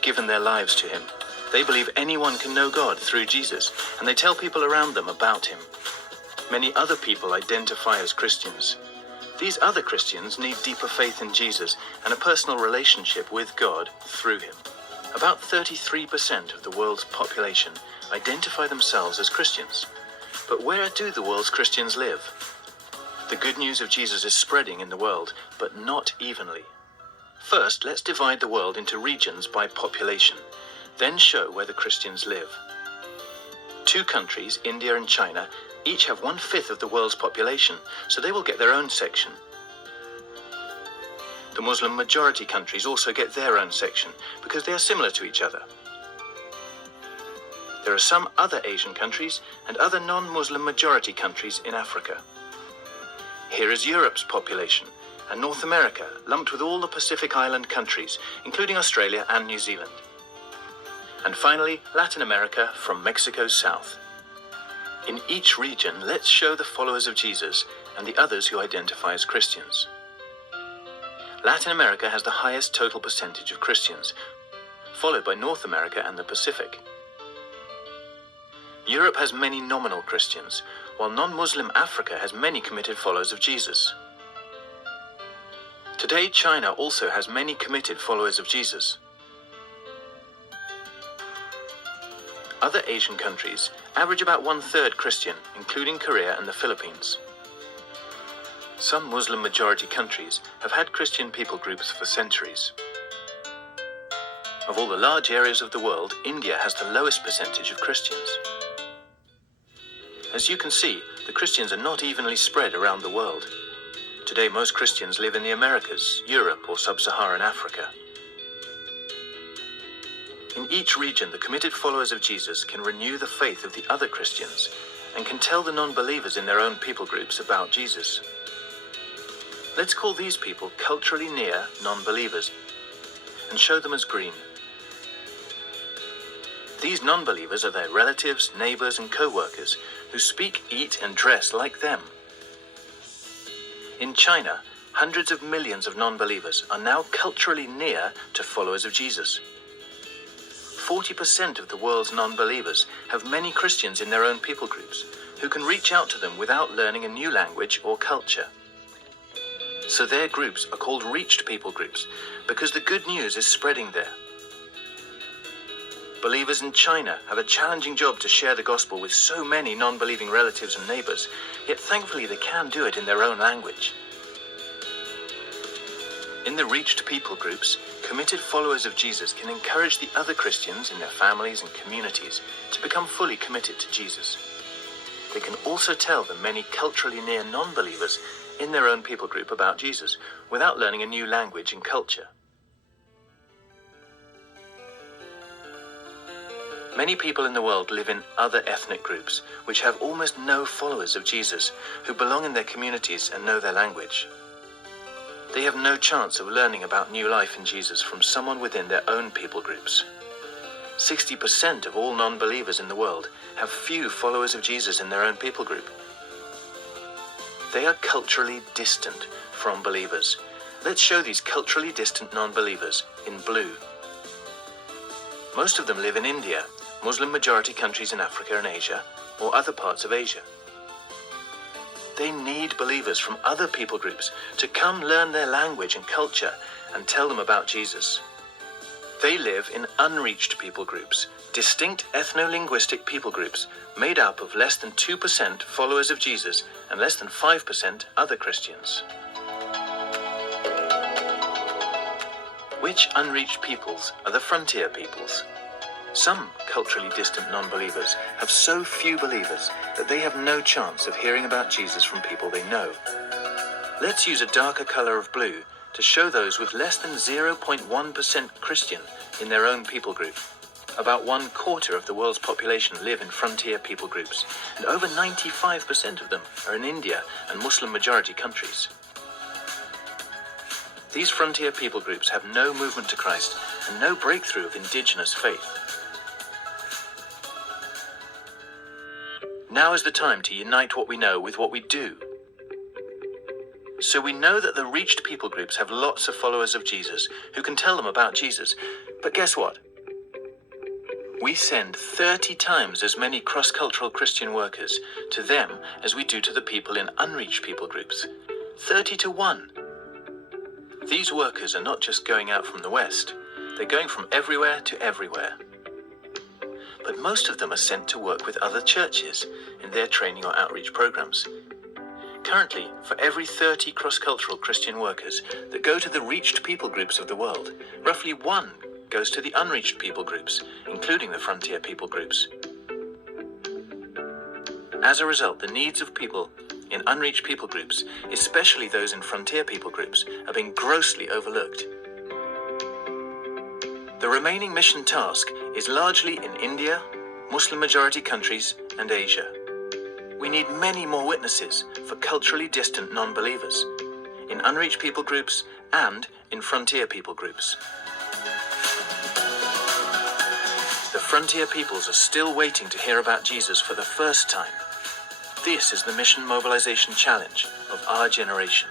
have given their lives to him. They believe anyone can know God through Jesus, and they tell people around them about him. Many other people identify as Christians. These other Christians need deeper faith in Jesus and a personal relationship with God through him. About 33% of the world's population identify themselves as Christians. But where do the world's Christians live? The good news of Jesus is spreading in the world, but not evenly. First, let's divide the world into regions by population, then show where the Christians live. Two countries, India and China, each have 1/5 of the world's population, so they will get their own section. The Muslim majority countries also get their own section because they are similar to each other. There are some other Asian countries and other non-Muslim majority countries in Africa. Here is Europe's population, and North America, lumped with all the Pacific Island countries, including Australia and New Zealand. And finally, Latin America from Mexico south. In each region, let's show the followers of Jesus and the others who identify as Christians. Latin America has the highest total percentage of Christians, followed by North America and the Pacific. Europe has many nominal Christians, while non-Muslim Africa has many committed followers of Jesus. Today, China also has many committed followers of Jesus. Other Asian countries average about 1/3 Christian, including Korea and the Philippines. Some Muslim majority countries have had Christian people groups for centuries. Of all the large areas of the world, India has the lowest percentage of Christians. As you can see, the Christians are not evenly spread around the world. Today, most Christians live in the Americas, Europe, or Sub-Saharan Africa. In each region, the committed followers of Jesus can renew the faith of the other Christians and can tell the non-believers in their own people groups about Jesus. Let's call these people culturally near non-believers and show them as green. These non-believers are their relatives, neighbors, and co-workers who speak, eat, and dress like them. In China, hundreds of millions of non-believers are now culturally near to followers of Jesus. 40% of the world's non-believers have many Christians in their own people groups who can reach out to them without learning a new language or culture. So their groups are called reached people groups because the good news is spreading there. Believers in China have a challenging job to share the gospel with so many non-believing relatives and neighbors, yet thankfully they can do it in their own language. In the reached people groups, committed followers of Jesus can encourage the other Christians in their families and communities to become fully committed to Jesus. They can also tell the many culturally near non-believers in their own people group about Jesus without learning a new language and culture. Many people in the world live in other ethnic groups which have almost no followers of Jesus who belong in their communities and know their language. They have no chance of learning about new life in Jesus from someone within their own people groups. 60% of all non-believers in the world have few followers of Jesus in their own people group. They are culturally distant from believers. Let's show these culturally distant non-believers in blue. Most of them live in India, Muslim majority countries in Africa and Asia, or other parts of Asia. They need believers from other people groups to come learn their language and culture and tell them about Jesus. They live in unreached people groups, distinct ethno-linguistic people groups made up of less than 2% followers of Jesus and less than 5% other Christians. Which unreached peoples are the frontier peoples? Some culturally distant non-believers have so few believers that they have no chance of hearing about Jesus from people they know. Let's use a darker color of blue to show those with less than 0.1% Christian in their own people group. About 1/4 of the world's population live in frontier people groups, and over 95% of them are in India and Muslim majority countries. These frontier people groups have no movement to Christ and no breakthrough of indigenous faith. Now is the time to unite what we know with what we do. So we know that the reached people groups have lots of followers of Jesus who can tell them about Jesus. But guess what? We send 30 times as many cross-cultural Christian workers to them as we do to the people in unreached people groups. 30 to 1. These workers are not just going out from the West, they're going from everywhere to everywhere. But most of them are sent to work with other churches in their training or outreach programs. Currently, for every 30 cross-cultural Christian workers that go to the reached people groups of the world, roughly 1 goes to the unreached people groups, including the frontier people groups. As a result, the needs of people in unreached people groups, especially those in frontier people groups, are being grossly overlooked. The remaining mission task is largely in India, Muslim-majority countries, and Asia. We need many more witnesses for culturally distant non-believers, in unreached people groups and in frontier people groups. The frontier peoples are still waiting to hear about Jesus for the first time. This is the mission mobilization challenge of our generation.